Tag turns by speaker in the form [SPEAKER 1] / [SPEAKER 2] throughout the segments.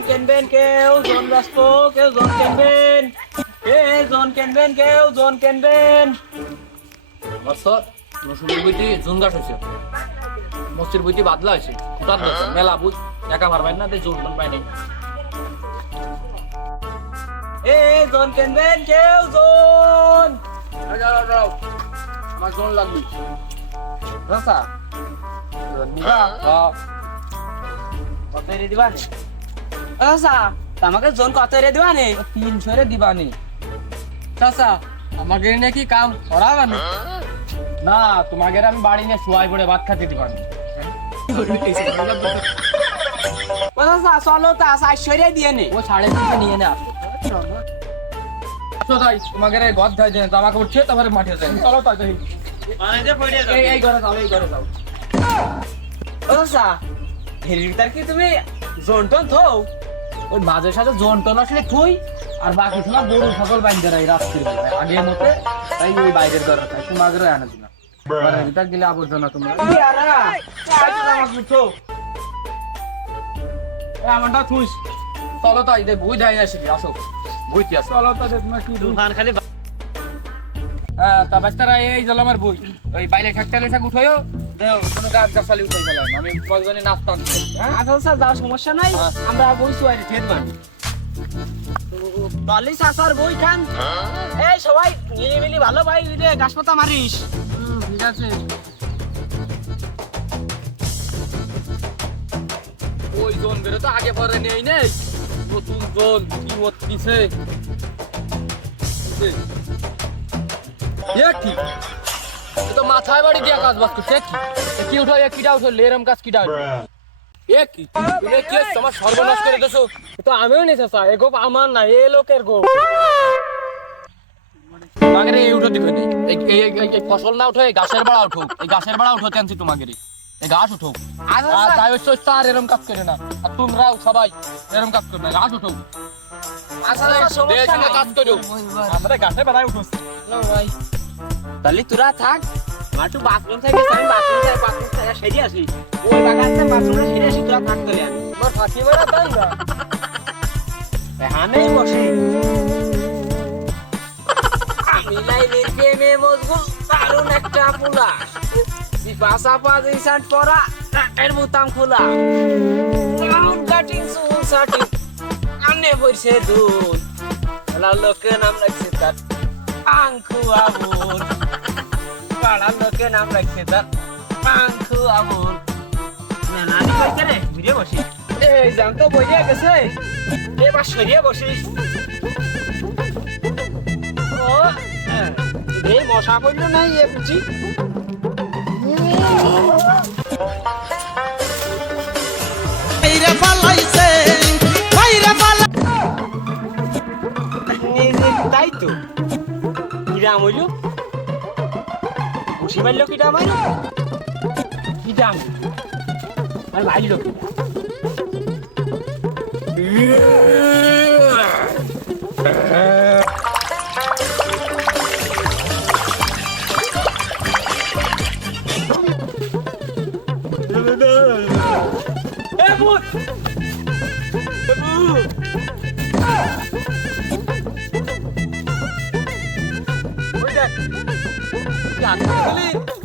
[SPEAKER 1] Zone কিনবেন কেউ zone ব্যস্ত কেউ জোন কিনবেন। কে জোন কিনবেন কেউ জোন কিনবেন।
[SPEAKER 2] বছর মসুরির বইটি জুন গাছ হয়েছে। মসজির বইটি বাদলা হয়েছে। তার দরকার মেলা বুঝ একা পারবেন না জোন টোন পাই নাই।
[SPEAKER 1] এ জোন কিনবেন কেউ জোন।
[SPEAKER 2] আমার জোন লাগবে।
[SPEAKER 1] রাসা জোন নিবা কত রে রাসা আমাকে জোন কত রে দিবানে
[SPEAKER 2] তিনশো রে দিবানি চাচা, আমাকে নাকি কাম করাবানি না? তোমাকে আমি বাড়ি নিয়ে শুয়াই পড়ে, ভাত খাতে দিবানি
[SPEAKER 1] ও রাসা চলো তা সাতশো দিয়ে নে।
[SPEAKER 2] ও সাড়ে তিনশো নিয়ে নে। তাই, তোমাকে রে গদ ধাই দেন আমাকে উঠছে তারপরে মাঠে যাই। চলো তাই তাই। এই ঘরে যাও, এই ঘরে যাও।
[SPEAKER 1] ও রাসা হেরির কি তুমি জোন টোন থও
[SPEAKER 2] ওই মাঝে সাথে জন টন আসলে তুই আর বাকি সময় গরু সকল বাইন্দে রাই রাত্রির বেলায়। আগের মতো তাই ওই বাইরের ঘরে তাই তোমাদের আনা ঘরের ভিতর গেলে আবর্জনা তোমরা আমারটা থুইস। চলো তাই দে বুঝ যাই আসি। আসো বুঝতে আসো চলো তো তোমার কি
[SPEAKER 1] দুখান খালি
[SPEAKER 2] হ্যাঁ তা বাচ্চারা এই জল আমার বই। ওই বাইরে থাকতে হলে থাক দেও কোনো গাছ গাছালি উঠাই ফেলাম আমি কয়েকজনে নাস্তা আনতে হ্যাঁ?
[SPEAKER 1] আঠারো যাওয়ার সমস্যা নাই
[SPEAKER 2] হ্যাঁ।
[SPEAKER 1] আমরা বইছি আর ঠেট মানি টলি চাষার বই খান। এই সবাই মিলিমিলি ভালো ভাই রে গাছ পাতা মারিস।
[SPEAKER 2] ঠিক আছে। ওই জোন বেরো তো আগে পরে নেই নেই। নতুন জোন কি হচ্ছে এ মাথায় বাড়ি দিয়া কাজ বাজ করছে কি কি উঠো এ কিটা উঠো লেরম কাজ কিটা উঠো এ কি তুমি কি তোমার সর্বনাশ করে দেছো?
[SPEAKER 1] তো আমিও নিতে চাই এগো আমার না এ লোকের গো
[SPEAKER 2] তোমাকে এই উঠো দিবে নেই এই ফসল না উঠো এই গাছের বাড়া উঠো এই গাছের বাড়া উঠো আনছি তোমাকে। এই গাছ উঠো। আর তাই হচ্ছে তার এরম কাজ করে না। আর তোমরাও সবাই এরম কাজ করবে গাছ উঠো। করো।
[SPEAKER 1] আমরা গাছে বেড়ায় উঠোস তাহলে তোরা থাক। আমার। একটু বাথরুম থেকে বসে সাপা পরা টাটের বুতাম খোলা। রাউন্ড কাটিং সুন সাটি কানে বইছে দুল এলা লোকে নাম লাগছে তার আঙ্কু আবুল। পাড়া লোকে নাম লাগছে তার আঙ্কু আবুল। নানি কইতে রে ভিড়ে বসি। এই জান তো বইয়া গেছে। এবার সরিয়ে বসিস ও। এই মশা পড়ল নাই এ বুঝি? তাই তো। কিরাম হইল? উঠি মারলো কিটা মারলো কিরাম আর মারলো এ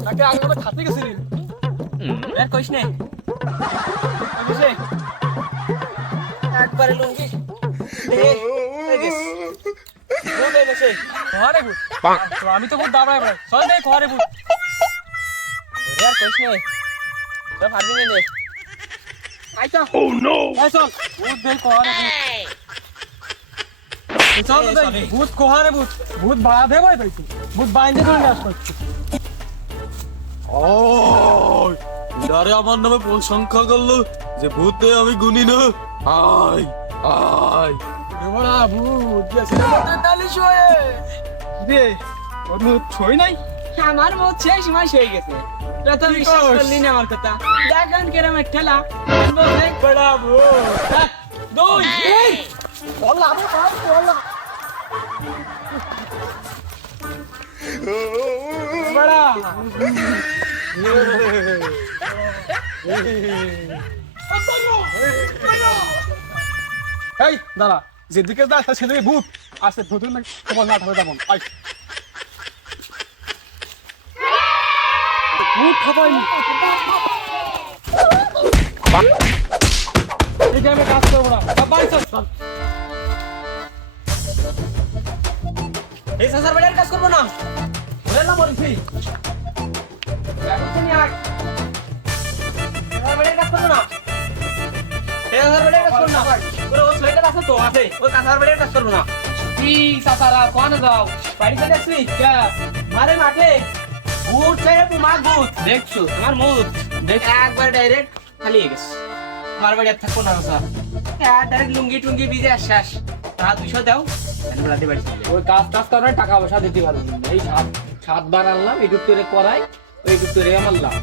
[SPEAKER 1] নাকি আগে গেছিলি কইস নে একবারে লুঙ্গি আমি তো ভূত দাবড়াই বড় চল দেখ ঘরে আর কইস নে তো নে নে আই তো ও নো আই চল দেখ ঘরে চল ভূত কোহারে ভূত? ভূত ভাড়া ভাই ভূত ধরে
[SPEAKER 3] ইরারে আমার নামে প্রশংসা করল যে ভূতে আমি গুনি না। আয় আয়।
[SPEAKER 1] বড়া ভূত গেছে রে নালিশ রে ওর মুখ ছই নাই? আমার মুখ শেষ মাস হয়ে গেছে। তোরা তো বিশ্বাস করলি না আমার কথা। দেখেন কেরম এক ঠেলা বলে বড়া ভূত দুই বলা বলা। বড়া
[SPEAKER 4] এই দাঁড়া যেদিকে যা সেদিকে ভূত আসে ভূতের না তোমার না ঠাকুর তেমন আই ভূত খাবাই এই যে আমি কাজ করব না। চল চল
[SPEAKER 1] এই সাসার বাড়ির কাজ করব না। তোমার ভূত
[SPEAKER 2] দেখছ
[SPEAKER 1] তোমার মুখ
[SPEAKER 2] দেখ
[SPEAKER 1] একবার ডাইরেক্ট খালি হয়ে গেছে। আমার বাড়ি আর থাকব না স্যার। হ্যাঁ ডাইরেক্ট লুঙ্গি টুঙ্গি ভিজে শেষ। তা দুইশো দাও। যাব।
[SPEAKER 2] ওই কাজ টাজ করার টাকা পয়সা দিতে পারব। এই সাত সাতবার আনলাম এইটুক তৈরি করাই, ওইটুক তোরে মারলাম